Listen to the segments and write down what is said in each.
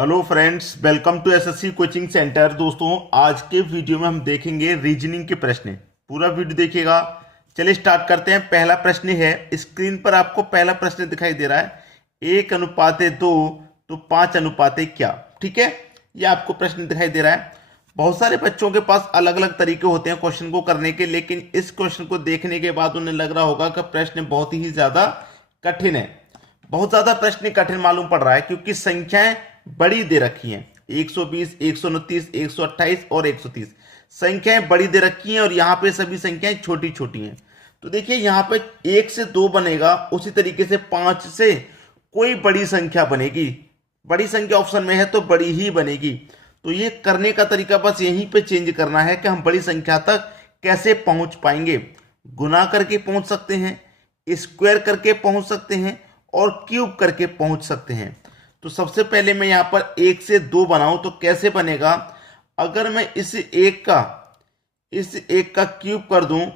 Hello friends, welcome to SSC coaching centre. दोस्तों, आज के वीडियो में हम देखेंगे रीजनिंग के प्रश्न। पूरा वीडियो देखिएगा। चलिए स्टार्ट करते हैं। पहला प्रश्न है, स्क्रीन पर आपको पहला प्रश्न दिखाई दे रहा है, 1:2 तो 5 क्या। ठीक है, ये आपको प्रश्न दिखाई दे रहा है। बहुत सारे बच्चों के पास अलग अलग तरीके होते हैं क्वेश्चन को करने के, लेकिन इस क्वेश्चन को देखने के बाद उन्हें लग रहा होगा कि प्रश्न बहुत ही ज्यादा कठिन है। बहुत ज्यादा प्रश्न कठिन मालूम पड़ रहा है क्योंकि संख्याएं बड़ी दे रखी हैं। 120, 129, 128 और 130 संख्याएं बड़ी दे रखी हैं और यहां पे सभी संख्याएं छोटी छोटी हैं। तो देखिए, यहां पे 1 से 2 बनेगा, उसी तरीके से 5 से कोई बड़ी संख्या बनेगी। बड़ी संख्या ऑप्शन में है तो बड़ी ही बनेगी। तो ये करने का तरीका बस यहीं पे चेंज करना है कि हम बड़ी संख्या तक कैसे पहुंच पाएंगे। गुना करके पहुंच सकते हैं, स्क्वायर करके पहुंच सकते हैं और क्यूब करके पहुंच सकते हैं। तो सबसे पहले मैं यहां पर 1 से 2 बनाऊं तो कैसे बनेगा। अगर मैं इस एक का क्यूब कर दूं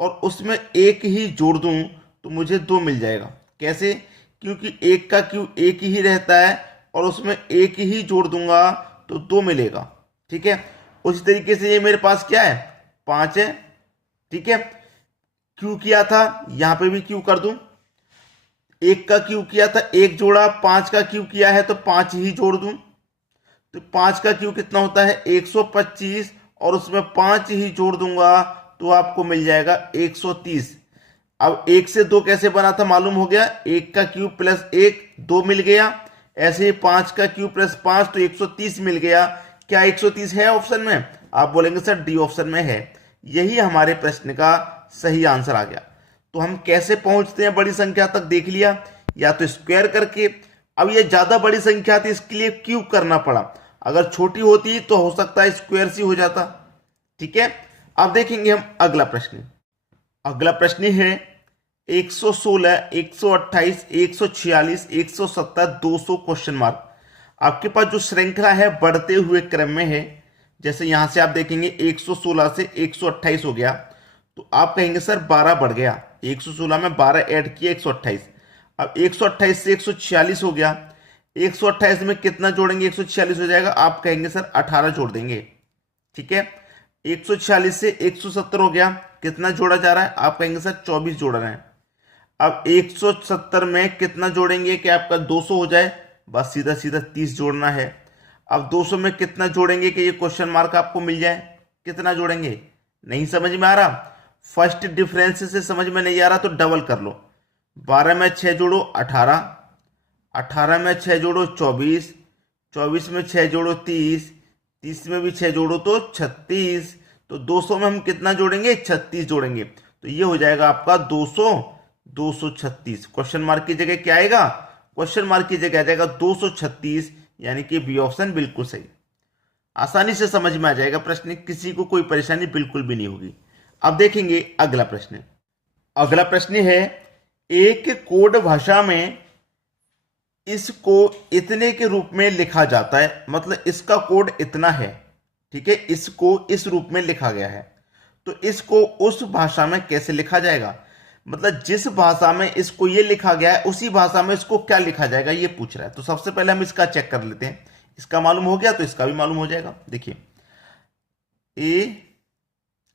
और उसमें 1 ही जोड़ दूं तो मुझे 2 मिल जाएगा। कैसे? क्योंकि 1 का क्यूब 1 ही रहता है और उसमें 1 ही जोड़ दूंगा तो 2 मिलेगा। ठीक है, उसी तरीके से ये मेरे पास क्या है, 5 है। ठीक है, क्यू किया था, यहां पे भी क्यू कर दूं। 1 का क्यूब किया था, 1 जोड़ा। 5 का क्यूब किया है तो 5 ही जोड़ दूं। तो 5 का क्यूब कितना होता है, 125, और उसमें 5 ही जोड़ दूंगा तो आपको मिल जाएगा 130। अब 1 से 2 कैसे बना था मालूम हो गया। 1 का क्यूब प्लस 1 2 मिल गया। ऐसे ही 5 का क्यूब प्लस 5 तो 130 मिल गया। क्या 130 है ऑप्शन में? आप बोलेंगे सर डी ऑप्शन में है। यही हमारे प्रश्न का सही आंसर आ गया। तो हम कैसे पहुंचते हैं बड़ी संख्या तक देख लिया, या तो स्क्वायर करके। अब ये ज्यादा बड़ी संख्या थी, इसके लिए क्यूब करना पड़ा। अगर छोटी होती तो हो सकता है स्क्वायर सी हो जाता। ठीक है, अब देखेंगे हम अगला प्रश्न। अगला प्रश्न है 116, 128, 146, 170, 200 क्वेश्चन मार्क। आपके पास जो श्रृंखला है बढ़ते हुए क्रम में है। जैसे यहां से आप देखेंगे 116 से 128 हो गया, तो आप कहेंगे सर 12 बढ़ गया। 116 में 12 ऐड किया 128। अब 128 से 146 हो गया। 128 में कितना जोड़ेंगे, 146 हो जाएगा। आप कहेंगे सर 18 जोड़ देंगे। ठीक है, 146 से 170 हो गया, कितना जोड़ा जा रहा है, आप कहेंगे सर 24 जोड़ रहे हैं। अब 170 में कितना जोड़ेंगे कि आपका 200 हो जाए, बस सीधा सीधा 30 जोड़ना है। अब 200 में कितना जोड़ेंगे कि ये क्वेश्चन मार्क आपको मिल जाए, कितना जोड़ेंगे? नहीं समझ में आ रहा, फर्स्ट डिफरेंस से समझ में नहीं आ रहा तो डबल कर लो। 12 में 6 जोड़ो 18, 18 में 6 जोड़ो 24, 24 में 6 जोड़ो 30, 30 में भी 6 जोड़ो तो 36। तो 200 में हम कितना जोड़ेंगे, 36 जोड़ेंगे। तो ये हो जाएगा आपका 200, 236। क्वेश्चन मार्क की जगह क्या आएगा, क्वेश्चन मार्क की जगह आ जाएगा 236, यानी कि बी ऑप्शन बिल्कुल सही। आसानी से समझ में आ जाएगा प्रश्न, किसी को कोई परेशानी बिल्कुल भी नहीं होगी। अब देखेंगे अगला प्रश्न। अगला प्रश्न है, एक कोड भाषा में इसको इतने के रूप में लिखा जाता है, मतलब इसका कोड इतना है। ठीक है, इसको इस रूप में लिखा गया है, तो इसको उस भाषा में कैसे लिखा जाएगा। मतलब जिस भाषा में इसको ये लिखा गया है उसी भाषा में इसको क्या लिखा जाएगा, ये पूछ रहा है। तो सबसे पहले हम इसका चेक कर लेते हैं। इसका मालूम हो गया तो इसका भी मालूम हो जाएगा। देखिए,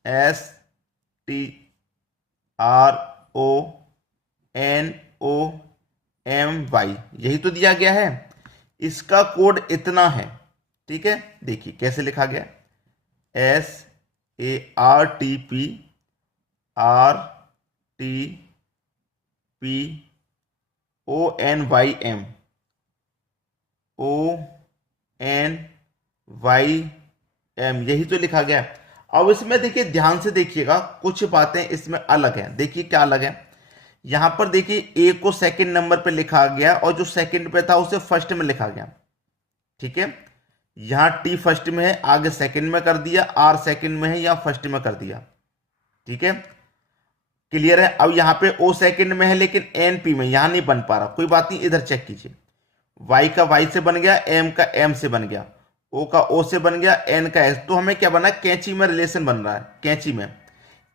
ASTRONOMY, यही तो दिया गया है। इसका कोड इतना है। ठीक है, देखिए कैसे लिखा गया, SARTPONYM, यही तो लिखा गया है। अब इसमें देखिए, ध्यान से देखिएगा, कुछ बातें इसमें अलग हैं। देखिए क्या अलग है। यहां पर देखिए, ए को सेकंड नंबर पे लिखा गया और जो सेकंड पे था उसे फर्स्ट में लिखा गया। ठीक है, यहां टी फर्स्ट में है, आगे सेकंड में कर दिया, आर सेकंड में है या फर्स्ट में कर दिया। ठीक है, क्लियर है। अब यहां पे ओ सेकंड में है लेकिन एन पी में, यहां नहीं बन पा रहा, कोई बात नहीं, इधर चेक कीजिए। वाई का वाई से बन गया, एम का एम से बन गया, ओ का ओ से बन गया, एन का एस। तो हमें क्या बना, कैंची में रिलेशन बन रहा है।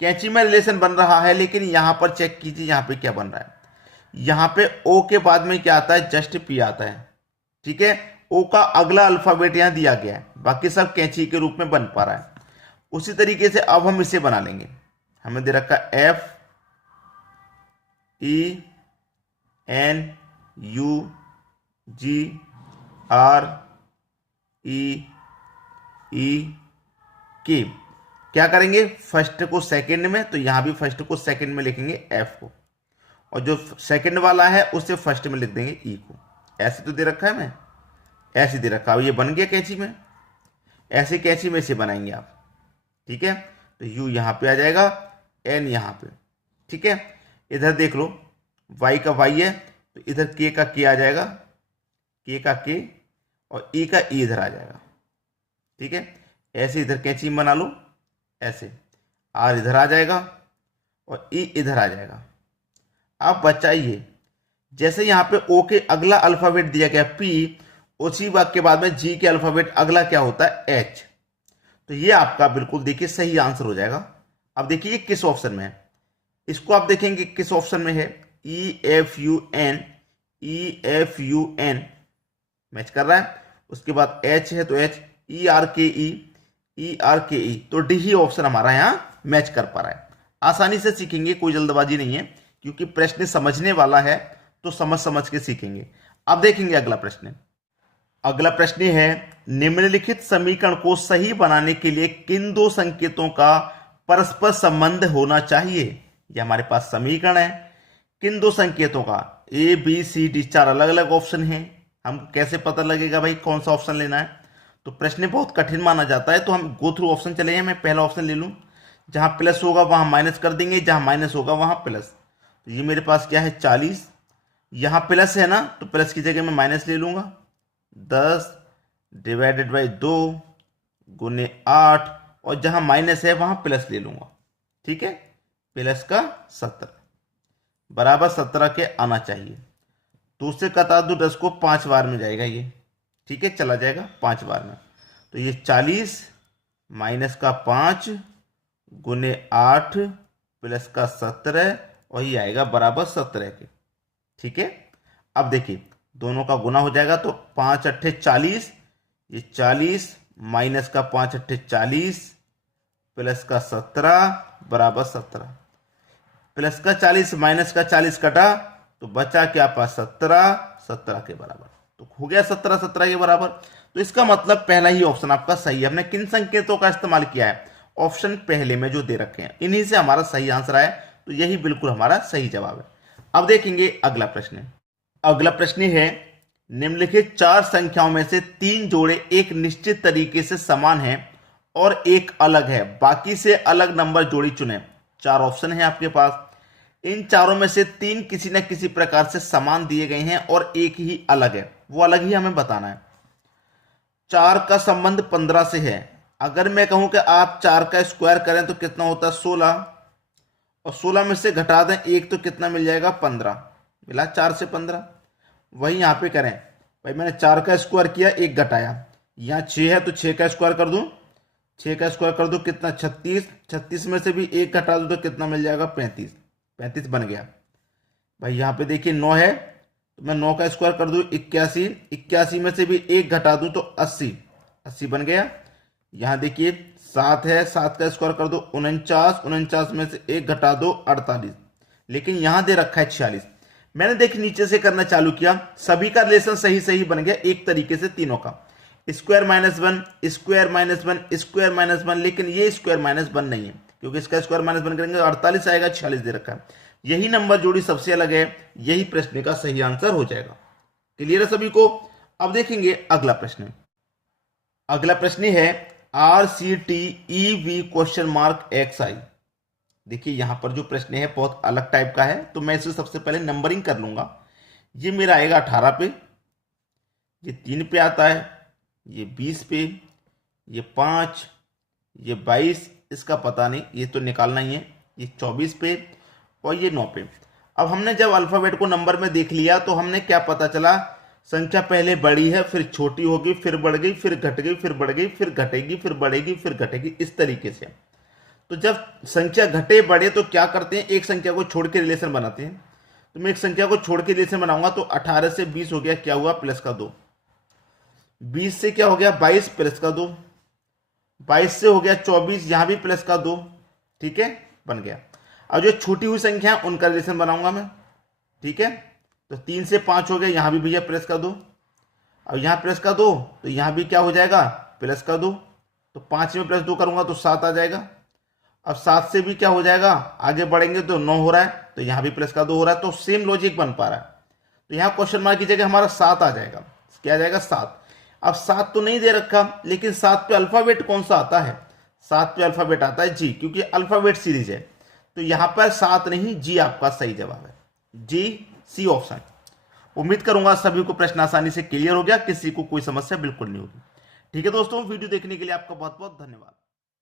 कैंची में रिलेशन बन रहा है, लेकिन यहां पर चेक कीजिए यहां पे क्या बन रहा है। यहां पे ओ के बाद में क्या आता है, जस्ट पी आता है। ठीक है, ओ का अगला अल्फाबेट यहाँ दिया गया है, बाकी सब कैंची के रूप में बन पा रहा है। उसी तरीके से अब हम इसे बना लेंगे। हमें दे रखा F E N U G R E E K. क्या करेंगे, फर्स्ट को सेकंड में, तो यहां भी फर्स्ट को सेकंड में लिखेंगे एफ को, और जो सेकंड वाला है उसे फर्स्ट में लिख देंगे ई को। ऐसे तो दे रखा है, मैं ऐसे दे रखा है, ये बन गया कैंची में। ऐसे कैंची में इसे बनाएंगे आप, ठीक है। तो यू यहां पे आ जाएगा, एन यहां पे, ठीक है। इधर देख लो, वाई का वाई है तो इधर के का के आ जाएगा, के का के, और ई का ई इधर आ जाएगा, ठीक है। ऐसे इधर कैंची बना लो, ऐसे आर इधर आ जाएगा और ई इधर आ जाएगा। अब बचाइए, जैसे यहां पे ओ के अगला अल्फाबेट दिया गया पी, उसी वाक्य के बाद में जी के अल्फाबेट अगला क्या होता है, एच। तो ये आपका बिल्कुल देखिए सही आंसर हो जाएगा। अब देखिए ये किस ऑप्शन में है, इसको आप देखेंगे किस ऑप्शन में है, E F U N, E F U N match कर रहा है। उसके बाद एच है तो एच, ई आर के ई, तो डी ही ऑप्शन हमारा यहां मैच कर पा रहा है। आसानी से सीखेंगे, कोई जल्दबाजी नहीं है, क्योंकि प्रश्न समझने वाला है तो समझ समझ के सीखेंगे। अब देखेंगे अगला प्रश्न। अगला प्रश्न है, निम्नलिखित समीकरण को सही बनाने के लिए किन दो संकेतों का परस्पर संबंध होना चाहिए। ये हमारे पास समीकरण है, किन दो संकेतों का, ए बी सी डी, चार अलग अलग ऑप्शन हैं। हम कैसे पता लगेगा भाई कौन सा ऑप्शन लेना है, तो प्रश्न बहुत कठिन माना जाता है, तो हम गो थ्रू ऑप्शन चले हैं। मैं पहला ऑप्शन ले लूं, जहां प्लस होगा वहां माइनस कर देंगे, जहां माइनस होगा वहां प्लस। तो ये मेरे पास क्या है 40, यहां प्लस है ना, तो प्लस की जगह मैं माइनस ले लूंगा। 10 डिवाइडेड बाई 2 गुने 8, और जहां माइनस है वहां प्लस ले लूंगा, ठीक है। प्लस का 17 बराबर 17 के आना चाहिए। तो उससे कटा दो 10 को 5 बार में जाएगा ये, ठीक है, चला जाएगा 5 बार में। तो ये 40 माइनस का 5 गुने 8 प्लस का 17, और ये आएगा बराबर 17 के, ठीक है। अब देखिए दोनों का गुना हो जाएगा, तो 5 अट्ठे 40, ये 40 माइनस का 5 अट्ठे 40 प्लस का 17 बराबर 17। प्लस का 40 माइनस का 40 कटा तो बचा क्या पास 17 के बराबर, तो हो गया 17 के बराबर। तो इसका मतलब पहला ही ऑप्शन आपका सही है। हमने किन संकेतों का इस्तेमाल किया है, ऑप्शन पहले में जो दे रखे हैं इन्हीं से हमारा सही आंसर आया, तो यही बिल्कुल हमारा सही जवाब है। अब देखेंगे अगला प्रश्न। अगला प्रश्न है, निम्नलिखित चार संख्याओं में से 3 जोड़े एक निश्चित तरीके से समान हैं और एक अलग है, बाकी से अलग नंबर जोड़ी चुने। 4 ऑप्शन है आपके पास, इन चारों में से 3 किसी न किसी प्रकार से समान दिए गए हैं और एक ही अलग है, वो अलग ही हमें बताना है। 4 का संबंध 15 से है। अगर मैं कहूं कि आप 4 का स्क्वायर करें तो कितना होता है 16, और 16 में से घटा दें 1 तो कितना मिल जाएगा 15, मिला 4 से 15। वही यहां पे करें भाई, मैंने 4 का स्क्वायर किया 1 घटाया, यहां 6 है तो 6 का स्क्वायर कर दूं, 6 का स्क्वायर कर दो कितना 36, 36 में से भी 1 घटा दो तो कितना मिल जाएगा 35, 35 बन गया। भाई यहाँ पे देखिए 9 है तो मैं 9 का स्क्वायर कर दूं 81, 81 में से भी 1 घटा दूं तो 80, 80 बन गया। यहाँ देखिए 7 है, 7 का स्क्वायर कर दो 49, 49 में से 1 घटा दो 48, लेकिन यहाँ दे रखा है 46। मैंने देखिए नीचे से करना चालू किया, सभी का रिलेशन सही सही बन गया एक तरीके से तीनों का, square minus 1 square minus 1 square minus 1, लेकिन ये स्क्वायर माइनस 1 नहीं है, क्योंकि इसका स्क्वायर माइनस 1 करेंगे 48 आएगा, 46 दे रखा है। यही नंबर जोड़ी सबसे अलग है, यही प्रश्न का सही आंसर हो जाएगा। क्लियर है सभी को। अब देखेंगे अगला प्रश्न। अगला प्रश्न है RCTEV क्वेश्चन मार्क XI। देखिए यहां पर जो प्रश्न है बहुत अलग टाइप का है, तो मैं इसे सबसे पहले नंबरिंग कर लूंगा। ये मेरा आएगा 18 पे, ये 3 पे आता है, ये 20 पे, ये 5, ये 22, इसका पता नहीं, ये तो निकालना ही है, ये 24 पे और ये 9 पे। अब हमने जब अल्फाबेट को नंबर में देख लिया तो हमने क्या पता चला, संख्या पहले बड़ी है फिर छोटी होगी फिर बढ़ गई फिर घट गई फिर बढ़ गई फिर घटेगी फिर बढ़ेगी फिर घटेगी, इस तरीके से। तो जब संख्या घटे बढ़े तो क्या करते हैं, एक संख्या को छोड़ के रिलेशन बनाते हैं। तो मैं एक संख्या को छोड़ के रिलेशन बनाऊंगा तो 18 से 20 हो गया, क्या हुआ प्लस का 2, 20 से क्या हो गया 22 प्लस का 2, 22 से हो गया 24, यहां भी प्लस का 2, ठीक है, बन गया। अब जो छूटी हुई संख्या है उनका रिलेशन बनाऊंगा मैं, ठीक है। तो 3 से 5 हो गया, यहां भी भैया प्लस का 2, अब यहां प्लस का 2 तो यहां भी क्या हो जाएगा प्लस का 2, तो 5 में प्लस 2 करूंगा तो 7 आ जाएगा। अब 7 से भी क्या हो जाएगा, आगे बढ़ेंगे तो 9 हो रहा है, तो यहां भी प्लस का 2 हो रहा है, तो सेम लॉजिक बन पा रहा है। तो यहां क्वेश्चन मार्क की जगह हमारा 7 आ जाएगा। क्या आ जाएगा 7। अब 7 तो नहीं दे रखा, लेकिन 7 पे अल्फाबेट कौन सा आता है, 7 पे अल्फाबेट आता है जी, क्योंकि अल्फाबेट सीरीज है। तो यहां पर 7 नहीं, जी आपका सही जवाब है, जी सी ऑप्शन। उम्मीद करूंगा सभी को प्रश्न आसानी से क्लियर हो गया, किसी को कोई समस्या बिल्कुल नहीं होगी। ठीक है दोस्तों, वीडियो देखने के लिए आपका बहुत बहुत धन्यवाद।